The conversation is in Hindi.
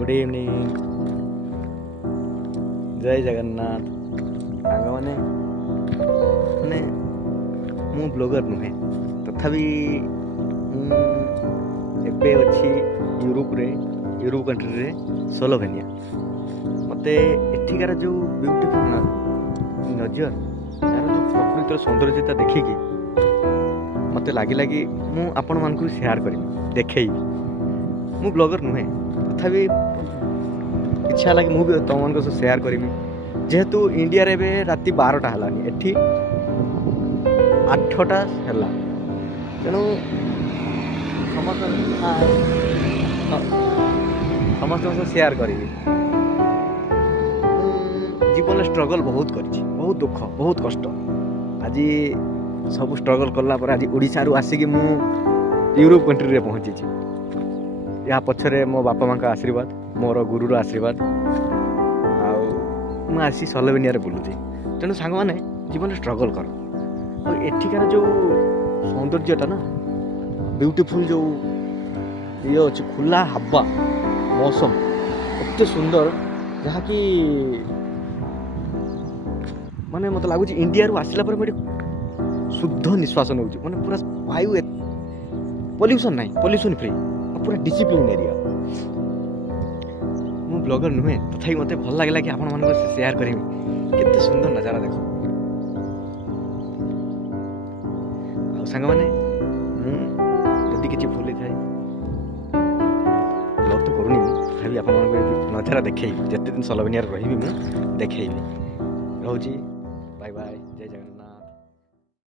गुड इवनिंग, जय जगन्नाथ। सांग मैंने माने मु ब्लॉगर नुहे तथापि एबे अच्छी यूरोप कंट्री रे स्लोवेनिया। मते एठिकार जो ब्यूटीफुल नजर यार जो प्रकृतिर सौंदर्यता देखिकी मते लगिला कि मु आपण मानकु शेयर करमी देखैबी। मु ब्लॉगर नुहे तथापि इच्छा लगे मु भी तुम मान सह शेयर करमी। जेहेतु इंडिया रे बे राति 12टा हलानी एठी 8टा हला तेणु समस्त शेयर करी। जीवन स्ट्रगल बहुत करी, बहुत दुख बहुत कष्ट। आज सब स्ट्रगल कला पर आज ओडिशा रु आसिक मु यूरोप कंट्री रे पहुंची। या पछरे मो बापा माँ का आशीर्वाद, मोर गुरुर आशीर्वाद आउ आसी स्लोवेनिया रे बुलुची। तेणु सांग माने जीवन स्ट्रगल कर और एठिकार जो सौंदर्यटा ना ब्यूटीफुल जो ये अच्छे खुला हवा मौसम एत सुंदर जहाँ कि माने मत लगुच इंडिया रु आसला पर मुझे शुद्ध निश्वास नौ माने पूरा वायु पॉल्यूशन नहीं, पॉल्यूशन फ्री पूरा डिसिप्लिन एरिया। मु ब्लॉगर नुहे तथापि मते भल लागला कि आपण मानको शेयर करमी केते सुंदर नजारा देखो। आ संग माने मु जदि किछि भूली थाए ब्लॉग तो करूनी तथापि आपण मानको नजारा देखैबी। जते दिन स्लोवेनिया रे रहिबी मु देखैबी। रहउची, बाय बाय।